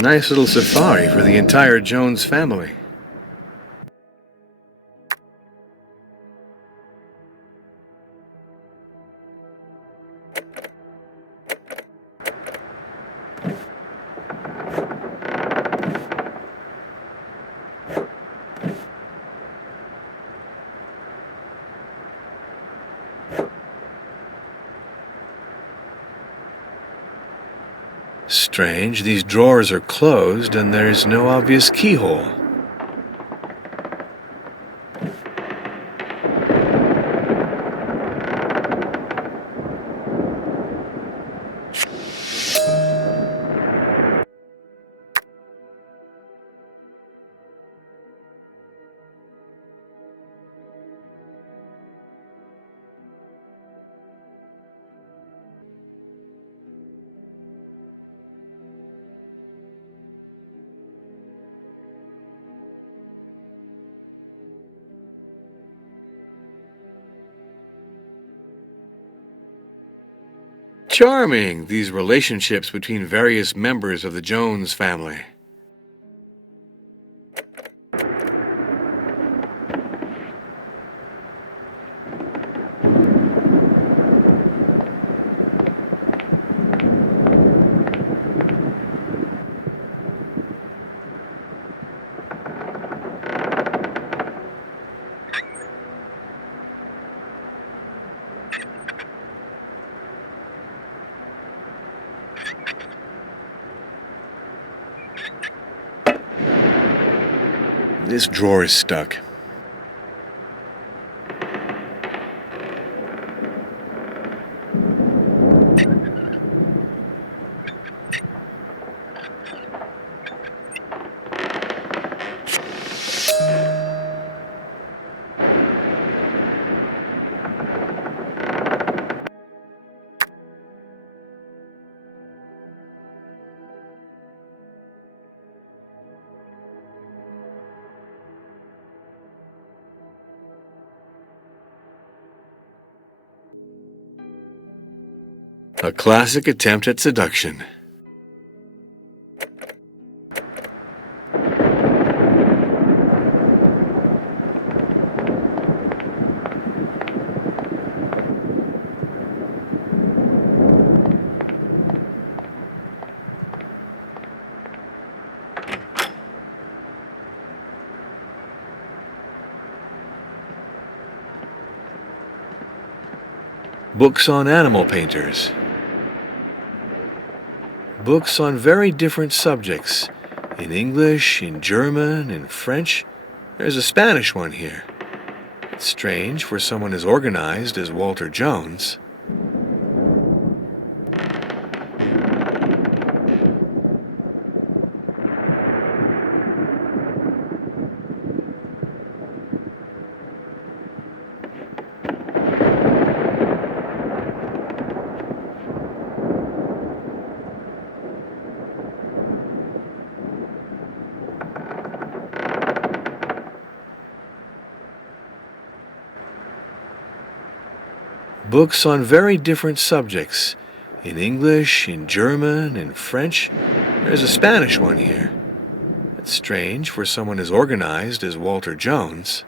Nice little safari for the entire Jones family. Strange, these drawers are closed and there's no obvious keyhole. Charming, these relationships between various members of the Jones family. This drawer is stuck. A classic attempt at seduction. Books on animal painters. Books on very different subjects. In English, in German, in French. There's a Spanish one here. It's strange for someone as organized as Walter Jones. Books on very different subjects. In English, in German, in French. There's a Spanish one here. It's strange for someone as organized as Walter Jones.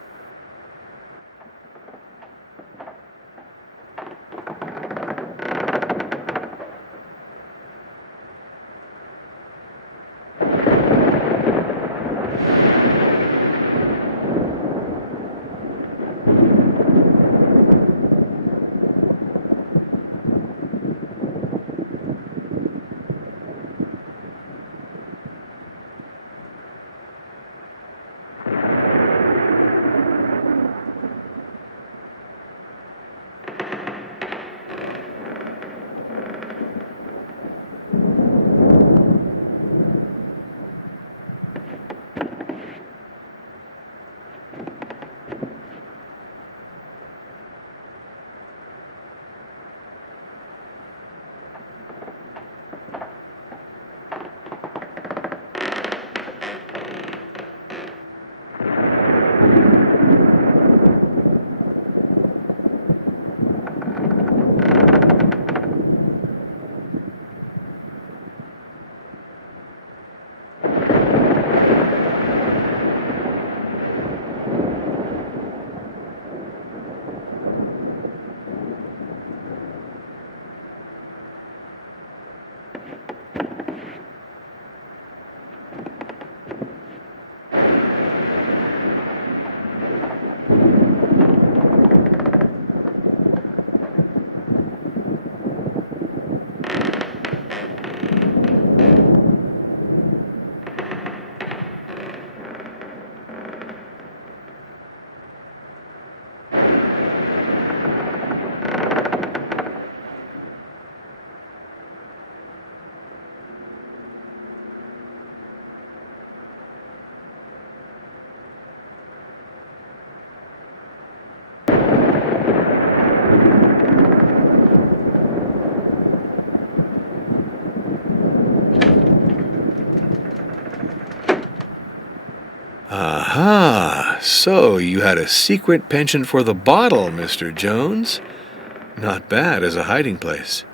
Ah, so you had a secret penchant for the bottle, Mr. Jones. Not bad as a hiding place.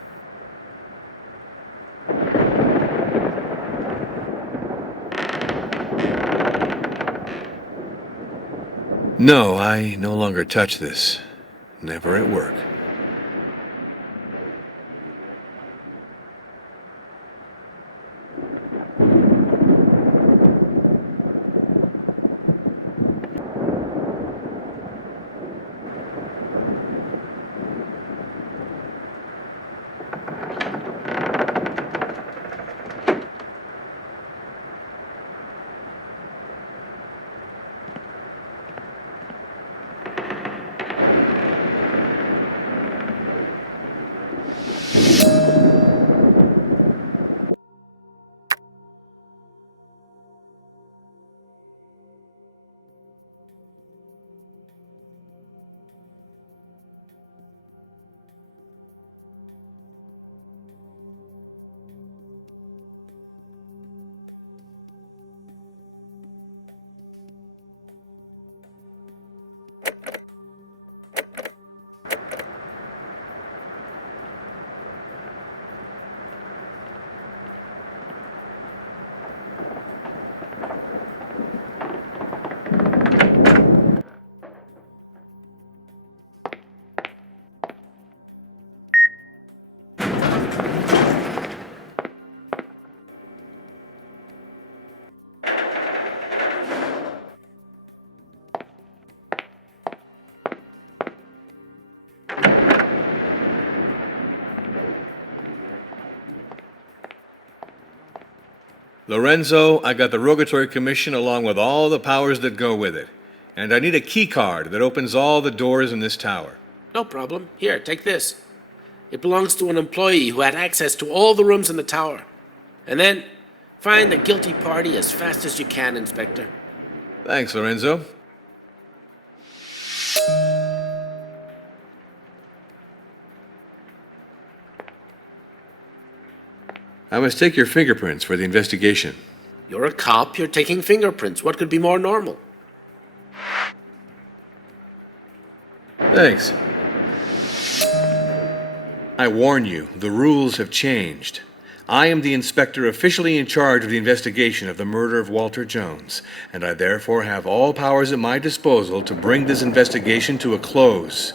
No, I no longer touch this. Never at work. Lorenzo, I got the Rogatory Commission along with all the powers that go with it. And I need a key card that opens all the doors in this tower. No problem. Here, take this. It belongs to an employee who had access to all the rooms in the tower. And then, find the guilty party as fast as you can, Inspector. Thanks, Lorenzo. I must take your fingerprints for the investigation. You're a cop, you're taking fingerprints. What could be more normal? Thanks. I warn you, the rules have changed. I am the inspector officially in charge of the investigation of the murder of Walter Jones, and I therefore have all powers at my disposal to bring this investigation to a close.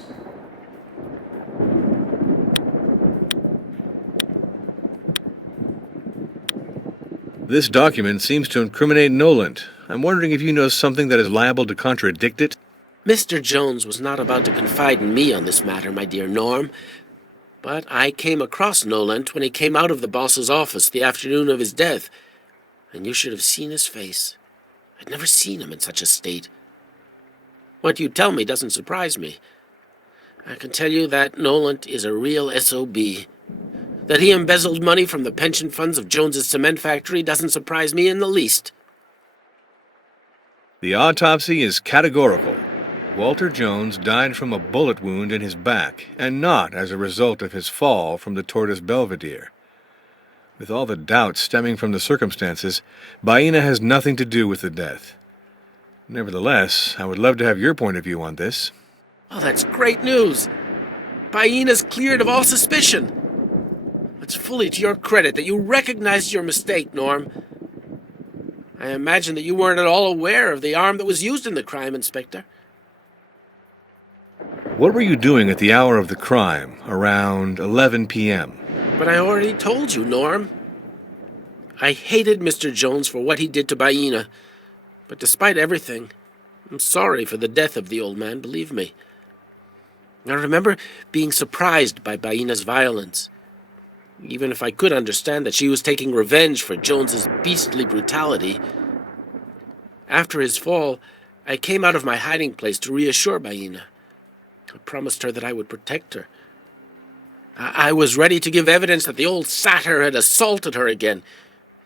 This document seems to incriminate Noland. I'm wondering if you know something that is liable to contradict it? Mr. Jones was not about to confide in me on this matter, my dear Norm. But I came across Noland when he came out of the boss's office the afternoon of his death, and you should have seen his face. I'd never seen him in such a state. What you tell me doesn't surprise me. I can tell you that Noland is a real SOB. That he embezzled money from the pension funds of Jones's cement factory doesn't surprise me in the least. The autopsy is categorical. Walter Jones died from a bullet wound in his back, and not as a result of his fall from the Tortoise Belvedere. With all the doubts stemming from the circumstances, Baena has nothing to do with the death. Nevertheless, I would love to have your point of view on this. Oh, that's great news. Baena's cleared of all suspicion. It's fully to your credit that you recognized your mistake, Norm. I imagine that you weren't at all aware of the arm that was used in the crime, Inspector. What were you doing at the hour of the crime, around 11 p.m.? But I already told you, Norm. I hated Mr. Jones for what he did to Baena. But despite everything, I'm sorry for the death of the old man, believe me. I remember being surprised by Baena's violence. Even if I could understand that she was taking revenge for Jones's beastly brutality. After his fall, I came out of my hiding place to reassure Baena. I promised her that I would protect her. I was ready to give evidence that the old satyr had assaulted her again,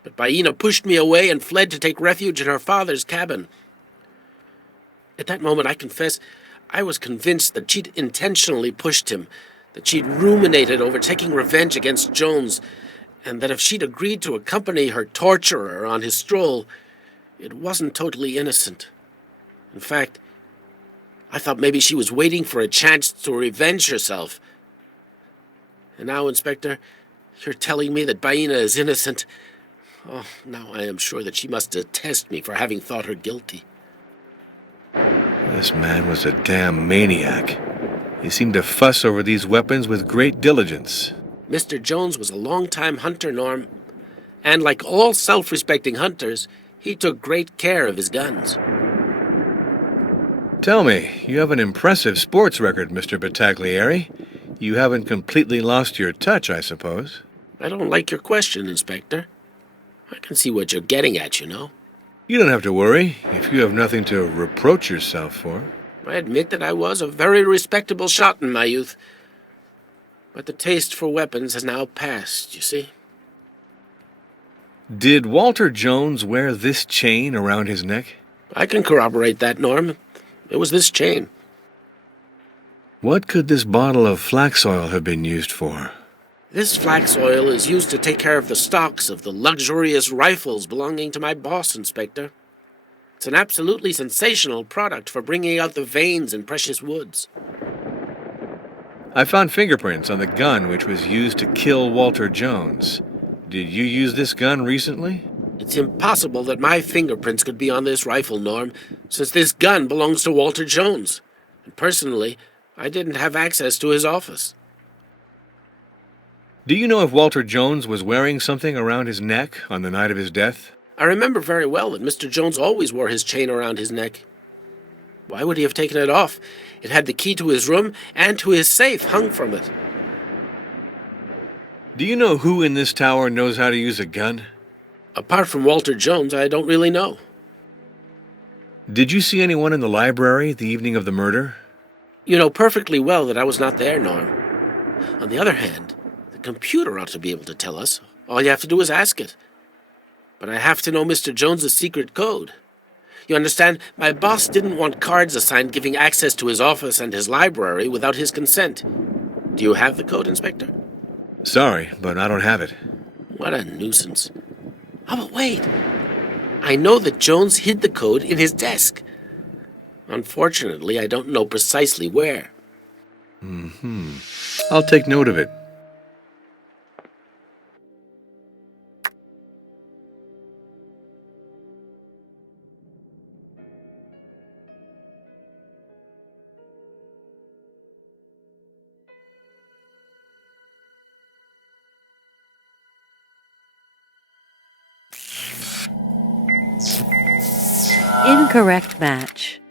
but Baena pushed me away and fled to take refuge in her father's cabin. At that moment, I confess, I was convinced that she'd intentionally pushed him, that she'd ruminated over taking revenge against Jones, and that if she'd agreed to accompany her torturer on his stroll, it wasn't totally innocent. In fact, I thought maybe she was waiting for a chance to revenge herself. And now, Inspector, you're telling me that Baina is innocent. Oh, now I am sure that she must detest me for having thought her guilty. This man was a damn maniac. He seemed to fuss over these weapons with great diligence. Mr. Jones was a long-time hunter, Norm. And like all self-respecting hunters, he took great care of his guns. Tell me, you have an impressive sports record, Mr. Battaglieri. You haven't completely lost your touch, I suppose. I don't like your question, Inspector. I can see what you're getting at, you know. You don't have to worry if you have nothing to reproach yourself for. I admit that I was a very respectable shot in my youth. But the taste for weapons has now passed, you see. Did Walter Jones wear this chain around his neck? I can corroborate that, Norm. It was this chain. What could this bottle of flax oil have been used for? This flax oil is used to take care of the stocks of the luxurious rifles belonging to my boss, Inspector. It's an absolutely sensational product for bringing out the veins in precious woods. I found fingerprints on the gun which was used to kill Walter Jones. Did you use this gun recently? It's impossible that my fingerprints could be on this rifle, Norm, since this gun belongs to Walter Jones. And personally, I didn't have access to his office. Do you know if Walter Jones was wearing something around his neck on the night of his death? I remember very well that Mr. Jones always wore his chain around his neck. Why would he have taken it off? It had the key to his room and to his safe hung from it. Do you know who in this tower knows how to use a gun? Apart from Walter Jones, I don't really know. Did you see anyone in the library the evening of the murder? You know perfectly well that I was not there, Norm. On the other hand, the computer ought to be able to tell us. All you have to do is ask it. But I have to know Mr. Jones's secret code. You understand, my boss didn't want cards assigned giving access to his office and his library without his consent. Do you have the code, Inspector? Sorry, but I don't have it. What a nuisance. Oh, but wait. I know that Jones hid the code in his desk. Unfortunately, I don't know precisely where. I'll take note of it. Incorrect match.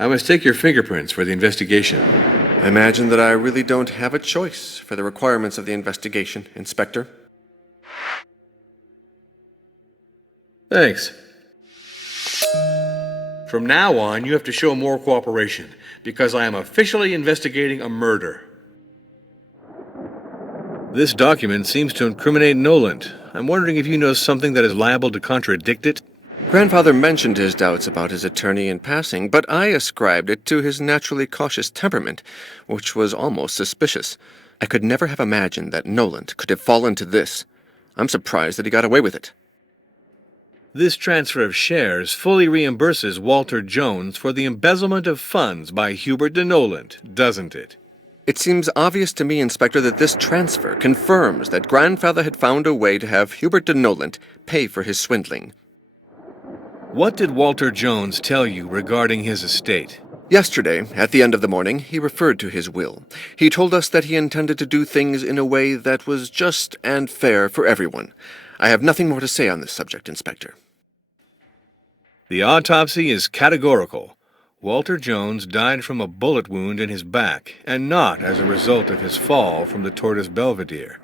I must take your fingerprints for the investigation. I imagine that I really don't have a choice for the requirements of the investigation, Inspector. Thanks. From now on, you have to show more cooperation, because I am officially investigating a murder. This document seems to incriminate Noland. I'm wondering if you know something that is liable to contradict it? Grandfather mentioned his doubts about his attorney in passing, but I ascribed it to his naturally cautious temperament, which was almost suspicious. I could never have imagined that Noland could have fallen to this. I'm surprised that he got away with it. This transfer of shares fully reimburses Walter Jones for the embezzlement of funds by Hubert de Noland, doesn't it? It seems obvious to me, Inspector, that this transfer confirms that Grandfather had found a way to have Hubert de Noland pay for his swindling. What did Walter Jones tell you regarding his estate? Yesterday, at the end of the morning, he referred to his will. He told us that he intended to do things in a way that was just and fair for everyone. I have nothing more to say on this subject, Inspector. The autopsy is categorical. Walter Jones died from a bullet wound in his back, and not as a result of his fall from the Tortoise Belvedere.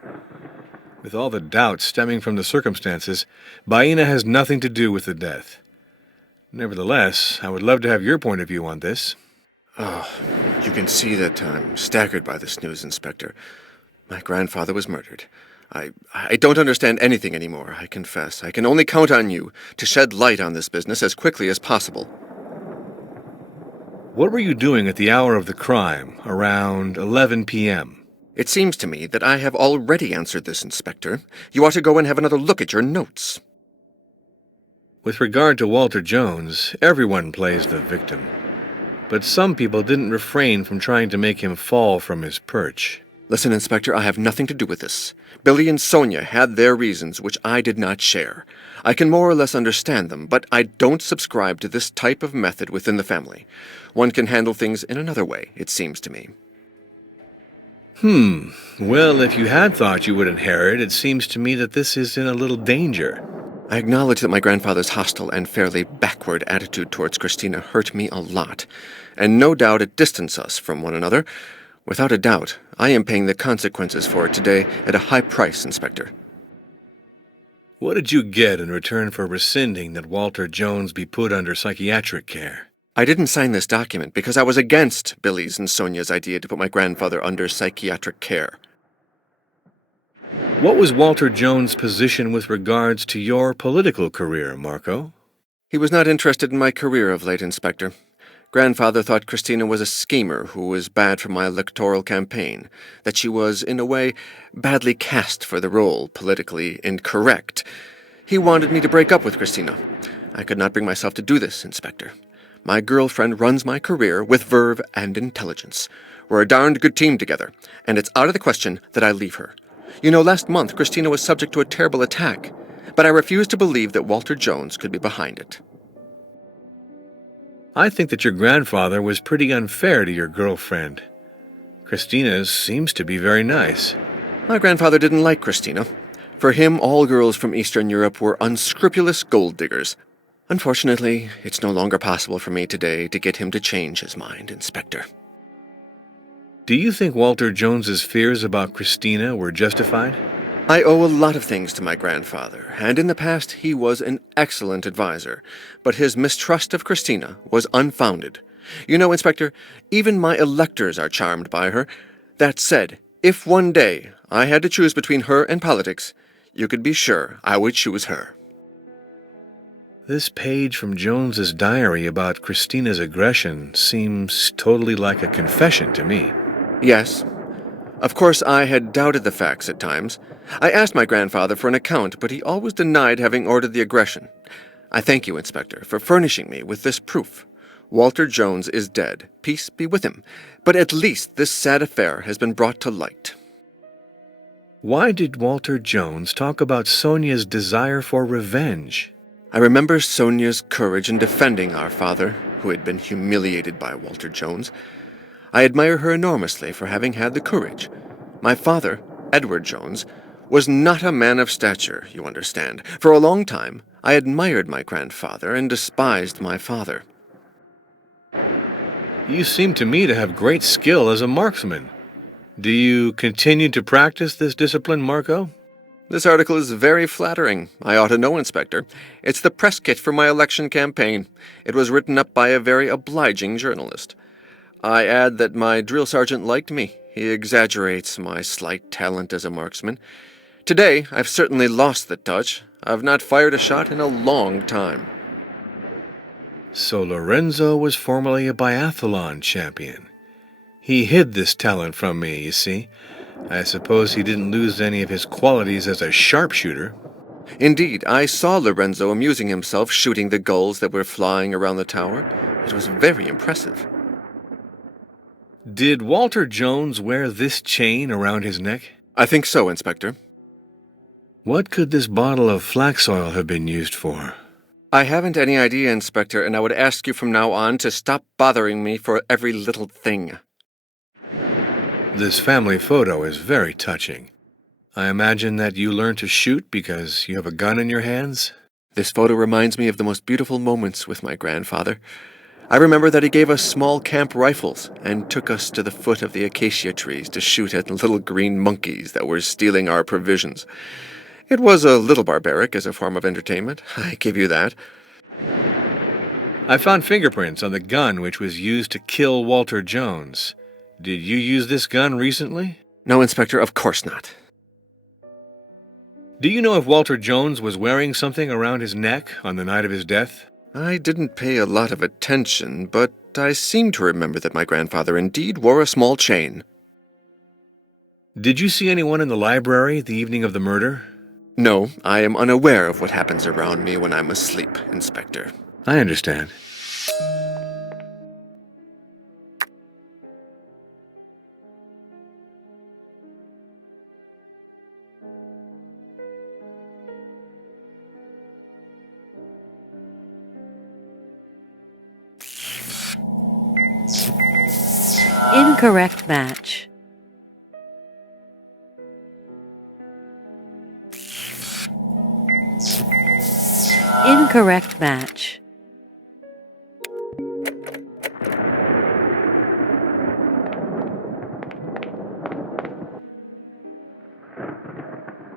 With all the doubts stemming from the circumstances, Baena has nothing to do with the death. Nevertheless, I would love to have your point of view on this. Oh, you can see that I'm staggered by this news, Inspector. My grandfather was murdered. I don't understand anything anymore, I confess. I can only count on you to shed light on this business as quickly as possible. What were you doing at the hour of the crime, around 11 p.m.? It seems to me that I have already answered this, Inspector. You ought to go and have another look at your notes. With regard to Walter Jones, everyone plays the victim. But some people didn't refrain from trying to make him fall from his perch. Listen, Inspector, I have nothing to do with this. Billy and Sonia had their reasons, which I did not share. I can more or less understand them, but I don't subscribe to this type of method within the family. One can handle things in another way, it seems to me. Well, if you had thought you would inherit, it seems to me that this is in a little danger. I acknowledge that my grandfather's hostile and fairly backward attitude towards Christina hurt me a lot, and no doubt it distanced us from one another. Without a doubt, I am paying the consequences for it today at a high price, Inspector. What did you get in return for rescinding that Walter Jones be put under psychiatric care? I didn't sign this document because I was against Billy's and Sonia's idea to put my grandfather under psychiatric care. What was Walter Jones' position with regards to your political career, Marco? He was not interested in my career of late, Inspector. Grandfather thought Christina was a schemer who was bad for my electoral campaign, that she was, in a way, badly cast for the role, politically incorrect. He wanted me to break up with Christina. I could not bring myself to do this, Inspector. My girlfriend runs my career with verve and intelligence. We're a darned good team together, and it's out of the question that I leave her. You know, last month Christina was subject to a terrible attack, but I refuse to believe that Walter Jones could be behind it. I think that your grandfather was pretty unfair to your girlfriend. Christina seems to be very nice. My grandfather didn't like Christina. For him, all girls from Eastern Europe were unscrupulous gold diggers. Unfortunately, it's no longer possible for me today to get him to change his mind, Inspector. Do you think Walter Jones's fears about Christina were justified? I owe a lot of things to my grandfather, and in the past he was an excellent advisor, but his mistrust of Christina was unfounded. You know, Inspector, even my electors are charmed by her. That said, if one day I had to choose between her and politics, you could be sure I would choose her. This page from Jones's diary about Christina's aggression seems totally like a confession to me. Yes. Of course, I had doubted the facts at times. I asked my grandfather for an account, but he always denied having ordered the aggression. I thank you, Inspector, for furnishing me with this proof. Walter Jones is dead. Peace be with him. But at least this sad affair has been brought to light. Why did Walter Jones talk about Sonia's desire for revenge? I remember Sonia's courage in defending our father, who had been humiliated by Walter Jones. I admire her enormously for having had the courage. My father, Edward Jones, was not a man of stature, you understand. For a long time, I admired my grandfather and despised my father. You seem to me to have great skill as a marksman. Do you continue to practice this discipline, Marco? This article is very flattering. I ought to know, Inspector. It's the press kit for my election campaign. It was written up by a very obliging journalist. I add that my drill sergeant liked me. He exaggerates my slight talent as a marksman. Today, I've certainly lost the touch. I've not fired a shot in a long time. So Lorenzo was formerly a biathlon champion. He hid this talent from me, you see. I suppose he didn't lose any of his qualities as a sharpshooter. Indeed, I saw Lorenzo amusing himself shooting the gulls that were flying around the tower. It was very impressive. Did Walter Jones wear this chain around his neck? I think so, Inspector. What could this bottle of flax oil have been used for? I haven't any idea, Inspector, and I would ask you from now on to stop bothering me for every little thing. This family photo is very touching. I imagine that you learned to shoot because you have a gun in your hands? This photo reminds me of the most beautiful moments with my grandfather. I remember that he gave us small camp rifles and took us to the foot of the acacia trees to shoot at little green monkeys that were stealing our provisions. It was a little barbaric as a form of entertainment, I give you that. I found fingerprints on the gun which was used to kill Walter Jones. Did you use this gun recently? No, Inspector, of course not. Do you know if Walter Jones was wearing something around his neck on the night of his death? I didn't pay a lot of attention, but I seem to remember that my grandfather indeed wore a small chain. Did you see anyone in the library the evening of the murder? No, I am unaware of what happens around me when I'm asleep, Inspector. I understand. Incorrect match. Incorrect match.